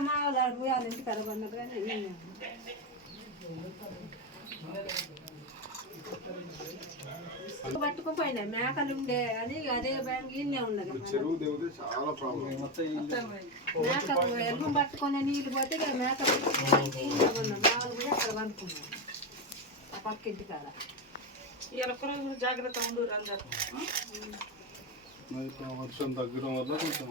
మా వాళ్ళు పోయి వాళ్ళ ఇంటికి కలబన్నారు కానీ నేను పట్టుకుపోయినా మేకలు ఉండే అని అదే బ్యాంక్ చాలా ప్రాబ్లం మేకలు ఎరుగు పట్టుకొని నీళ్ళు పోతే మేకలు ఇన్నే ఉన్నాం మా వాళ్ళు కూడా అక్కడ పండుకున్నాం ఆ పక్క ఇంటి కాడ ఇవాళ ఒక్క రోజు జాగ్రత్త ఉండు ఇప్పుడు వర్షం తగ్గడం వల్ల కొంచెం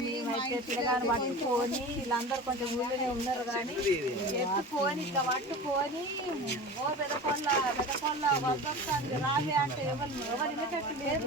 మేమైతే పిల్లగాని పట్టుకొని వీళ్ళందరూ కొంచెం ఊళ్ళోనే ఉన్నారు కానీ ఎత్తుకొని ఇట్లా పట్టుకొని ఓ పెదకొల్ల పెదకొల్ల వద్దొస్తుంది రావే అంటే ఎవరు ఎవరు ఇవ్వటట్టు లేదు